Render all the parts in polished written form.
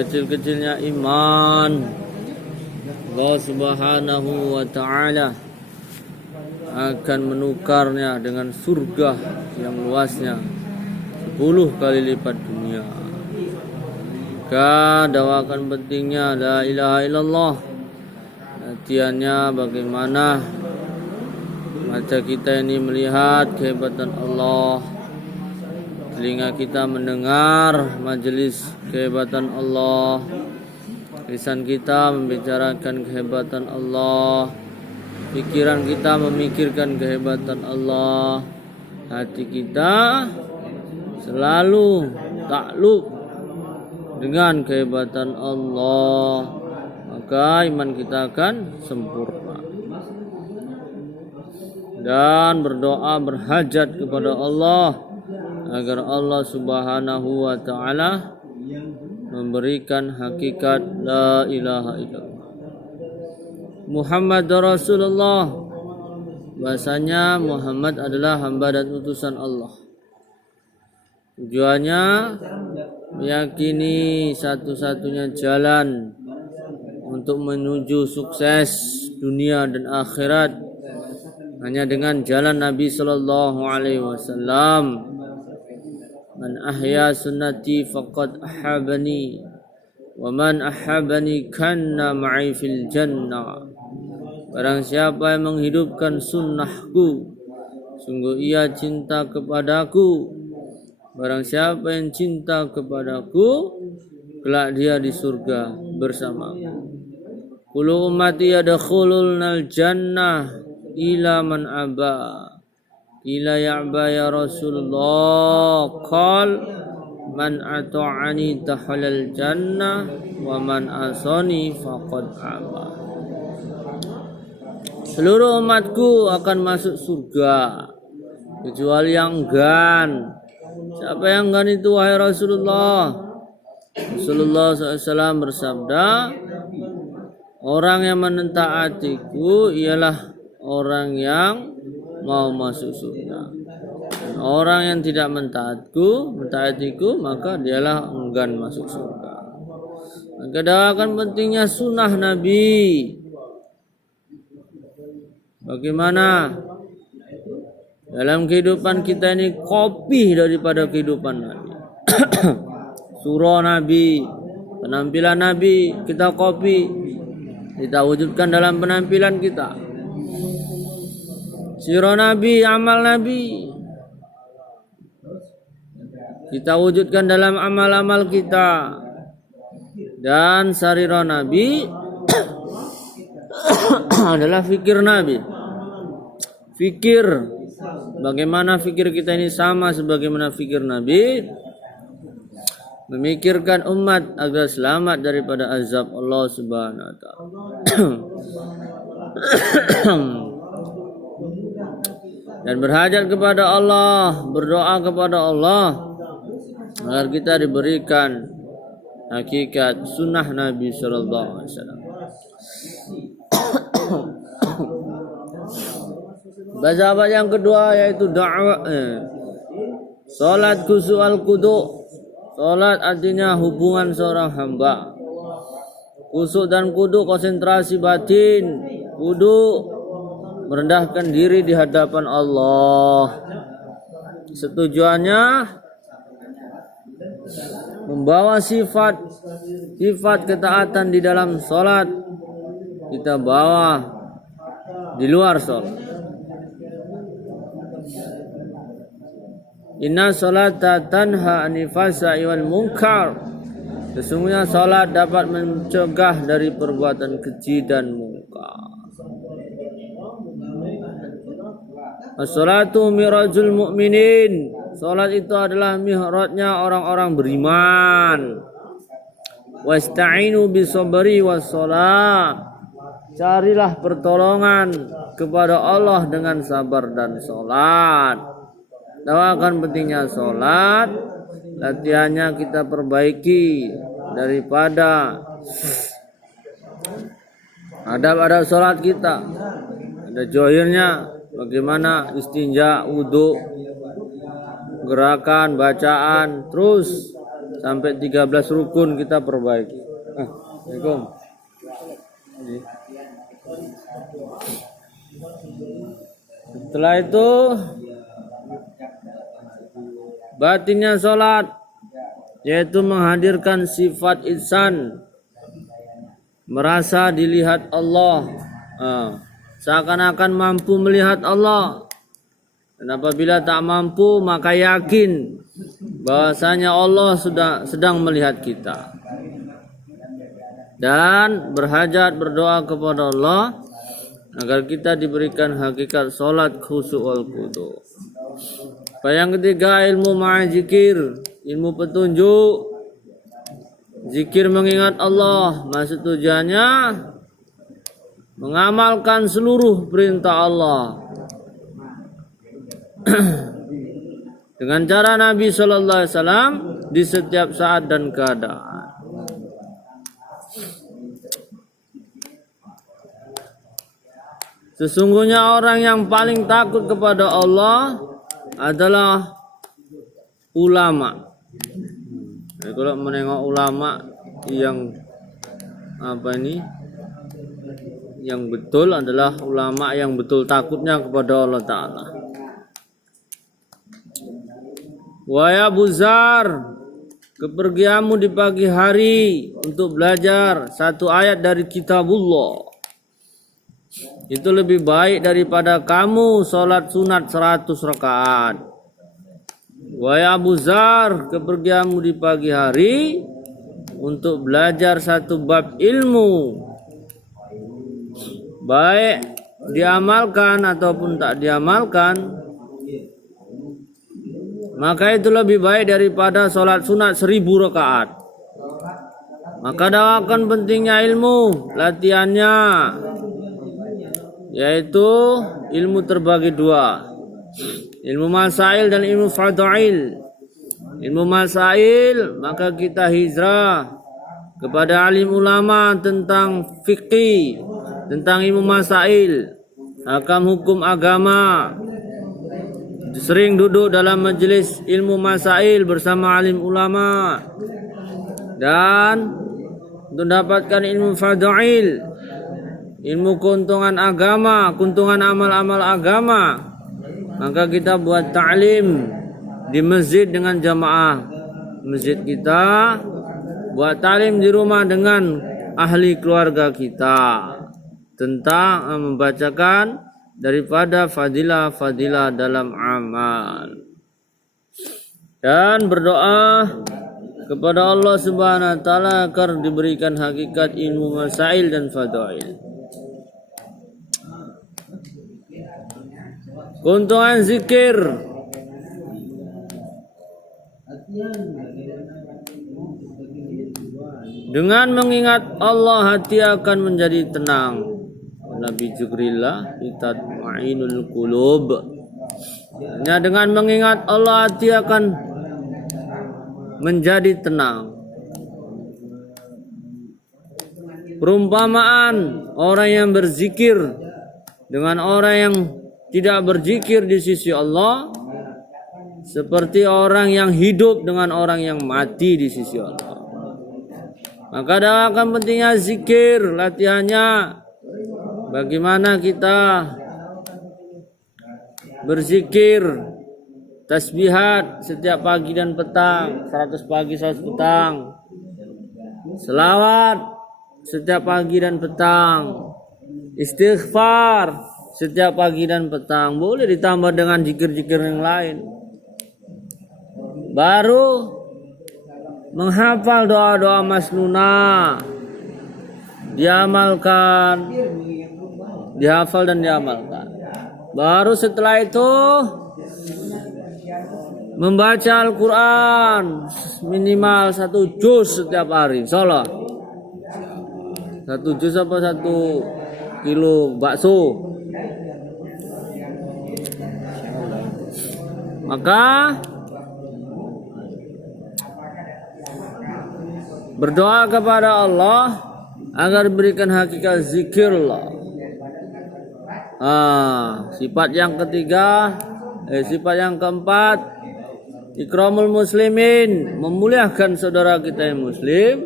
sekecil-kecilnya iman, Allah Subhanahu wa ta'ala akan menukarnya dengan surga yang luasnya 10 kali lipat dunia. Maka dakwakan pentingnya la ilaha illallah. Latihannya bagaimana mata kita ini melihat kehebatan Allah, telinga kita mendengar majelis kehebatan Allah, lisan kita membicarakan kehebatan Allah, pikiran kita memikirkan kehebatan Allah, hati kita selalu takluk dengan kehebatan Allah, maka iman kita akan sempurna. Dan berdoa berhajat kepada Allah agar Allah Subhanahu wa ta'ala memberikan hakikat la ilaha illallah Muhammad Rasulullah, bahasanya Muhammad adalah hamba dan utusan Allah. Tujuannya meyakini satu-satunya jalan untuk menuju sukses dunia dan akhirat hanya dengan jalan Nabi sallallahu alaihi wasallam. Man ahya sunnati faqad ahabani wa man ahabani kanna ma'i fil jannah. Barang siapa yang menghidupkan sunnahku, sungguh ia cinta kepadaku. Barang siapa yang cinta kepadaku, kelak dia di surga bersamaku. Kullu ummati yadkhulul jannah ila man aba. Ila ya'ba ya Rasulullah. Qal man ata'ani tahalal jannah wa man asani faqad aba. Seluruh umatku akan masuk surga kecuali yang enggan. Siapa yang enggan itu wahai Rasulullah? Rasulullah SAW bersabda, orang yang mentaatiku ialah orang yang mau masuk surga. Dan orang yang tidak mentaatiku, maka dialah enggan masuk surga. Maka dakwakan pentingnya sunnah Nabi. Bagaimana dalam kehidupan kita ini kopi daripada kehidupan Nabi. Surah Nabi, penampilan Nabi, kita kopi, kita wujudkan dalam penampilan kita. Sirah Nabi, amal Nabi, kita wujudkan dalam amal-amal kita. Dan sarirah Nabi adalah fikir Nabi. Fikir, bagaimana fikir kita ini sama sebagaimana fikir Nabi, memikirkan umat agar selamat daripada azab Allah Subhanahu wa ta'ala. Dan berhajat kepada Allah, berdoa kepada Allah agar kita diberikan hakikat sunnah Nabi sallallahu alaihi wasallam. Bahasan yang kedua yaitu da'wah. Salat khusyuk qudu. Salat artinya hubungan seorang hamba. Khusyuk dan kudu konsentrasi batin. Kudu merendahkan diri di hadapan Allah. Setujuannya membawa sifat ketaatan di dalam salat kita bawa di luar salat. Inna salata tanha anil fahsya'i wal munkar. Sesungguhnya salat dapat mencegah dari perbuatan keji dan munkar. As-salatu mirajul mu'minin. Salat itu adalah mihrajnya orang-orang beriman. Wasta'inu bisabri wassalah. Carilah pertolongan kepada Allah dengan sabar dan salat. Dakwakan pentingnya salat. Latihannya kita perbaiki daripada adab-adab salat kita. Ada johirnya, bagaimana istinja, wudu, gerakan, bacaan, terus sampai 13 rukun kita perbaiki. Assalamualaikum. Setelah itu batinnya sholat, yaitu menghadirkan sifat ihsan, merasa dilihat Allah, seakan-akan mampu melihat Allah. Dan apabila tak mampu, maka yakin bahwasanya Allah sudah sedang melihat kita. Dan berhajat berdoa kepada Allah agar kita diberikan hakikat sholat khusyuk wal khudu'. Yang ketiga, ilmu ma'azikir, ilmu petunjuk. Zikir mengingat Allah, maksud tujuannya mengamalkan seluruh perintah Allah dengan cara Nabi Sallallahu Alaihi Wasallam di setiap saat dan keadaan. Sesungguhnya orang yang paling takut kepada Allah adalah ulama. Jadi kalau menengok ulama yang yang betul adalah ulama yang betul takutnya kepada Allah Ta'ala. Wahai Abu Zar, kepergianmu di pagi hari untuk belajar satu ayat dari kitabullah itu lebih baik daripada kamu sholat sunat 100 rakaat. Wahai Abu Zar, kepergianmu di pagi hari untuk belajar satu bab ilmu, baik diamalkan ataupun tak diamalkan, maka itu lebih baik daripada sholat sunat 1000 rakaat. Maka dawakan pentingnya ilmu, latihannya, yaitu ilmu terbagi dua, ilmu masail dan ilmu fadail. Ilmu masail, maka kita hijrah kepada alim ulama tentang fikih, tentang ilmu masail, hakam hukum agama. Sering duduk dalam majelis ilmu masail bersama alim ulama. Dan untuk mendapatkan ilmu fadail, ilmu keuntungan agama, keuntungan amal-amal agama, maka kita buat ta'lim di masjid dengan jamaah. Masjid kita buat ta'lim di rumah dengan ahli keluarga kita tentang membacakan daripada fadilah-fadilah dalam amal. Dan berdoa kepada Allah Subhanahu wa taala agar diberikan hakikat ilmu masail dan fadail. Keuntungan zikir. Dengan mengingat Allah, hati akan menjadi tenang. Nabi Jibrillah tatma'inul qulub. Hanya dengan mengingat Allah, hati akan menjadi tenang. Perumpamaan orang yang berzikir dengan orang yang tidak berzikir di sisi Allah seperti orang yang hidup dengan orang yang mati di sisi Allah. Maka dalam pentingnya zikir, latihannya bagaimana kita berzikir, tasbihat setiap pagi dan petang, 100 pagi 100 petang, selawat setiap pagi dan petang, istighfar setiap pagi dan petang, boleh ditambah dengan zikir-zikir yang lain. Baru menghafal doa-doa masnunah, diamalkan, dihafal dan diamalkan. Baru setelah itu membaca Al-Quran minimal 1 juz setiap hari. Insyaallah 1 juz apa 1 kilo bakso. Maka berdoa kepada Allah agar berikan hakikat zikirlah. Sifat yang ketiga, sifat yang keempat, ikramul muslimin, memuliakan saudara kita yang muslim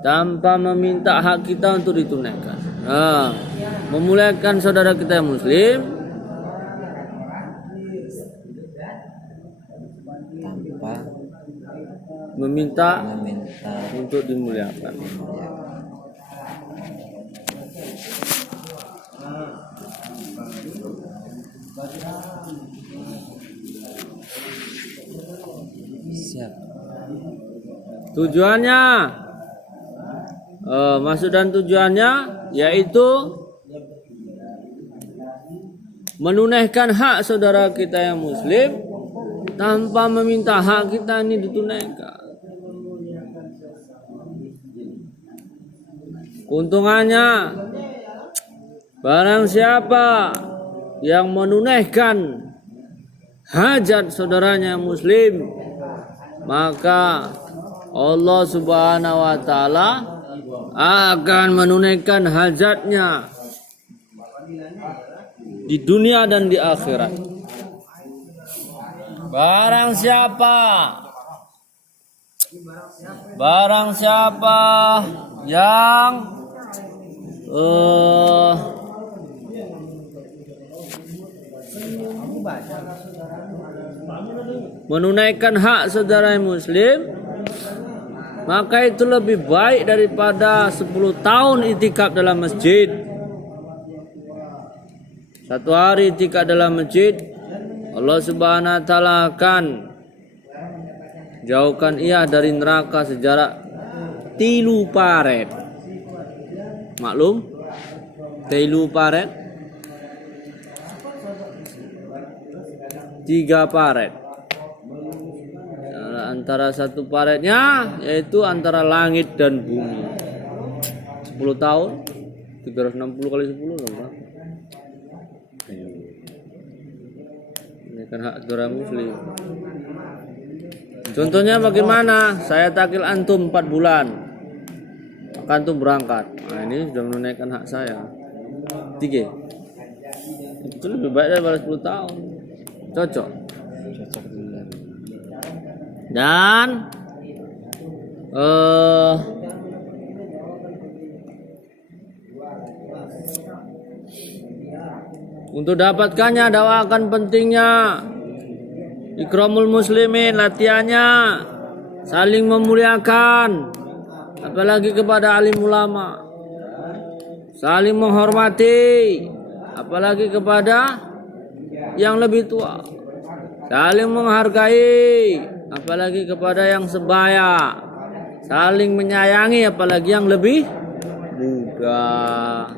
tanpa meminta hak kita untuk ditunaikan. Memuliakan saudara kita yang muslim tanpa meminta meminta untuk dimuliakan. siap. Tujuannya, maksud dan tujuannya yaitu menunaikan hak saudara kita yang muslim tanpa meminta hak kita ini ditunaikan. Keuntungannya, barang siapa yang menunaikan hajat saudaranya yang muslim, maka Allah Subhanahu wa taala akan menunaikan hajatnya di dunia dan di akhirat. Barang siapa yang menunaikan hak saudara muslim, maka itu lebih baik daripada 10 tahun itikaf dalam masjid. 1 hari itikaf dalam masjid, Allah Subhanahu wa taala akan jauhkan ia dari neraka sejarak 3 paret. Maklum? 3 paret? 3 paret. Antara 1 paretnya yaitu antara langit dan bumi. 10 tahun 360 kali 10 berapa? Ini kan hak saudara muslim. Contohnya bagaimana? Saya takil antum 4 bulan, maka antum berangkat. Nah, ini sudah menunaikan hak saya. 3. Itu lebih baik daripada 10 tahun. Cocok dulu. Dan untuk dapatkannya dakwakan pentingnya ikramul muslimin, latihannya saling memuliakan, apalagi kepada alim ulama, saling menghormati, apalagi kepada yang lebih tua, saling menghargai, apalagi kepada yang sebaya, saling menyayangi, apalagi yang lebih muda,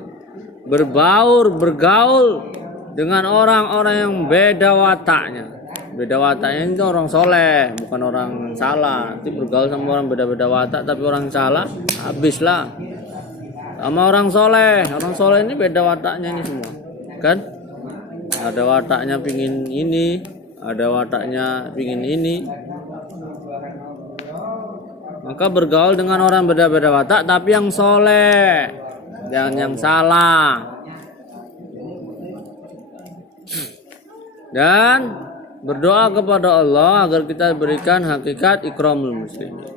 bergaul dengan orang-orang yang beda wataknya. Beda wataknya itu orang soleh, bukan orang salah. Nanti bergaul sama orang beda-beda watak, tapi orang salah, habislah. Sama orang soleh ini beda wataknya ini semua, kan? Ada wataknya pingin ini, ada wataknya pingin ini. Maka bergaul dengan orang beda-beda watak, tapi yang soleh, jangan yang salah. Dan berdoa kepada Allah agar kita berikan hakikat ikramul muslimin.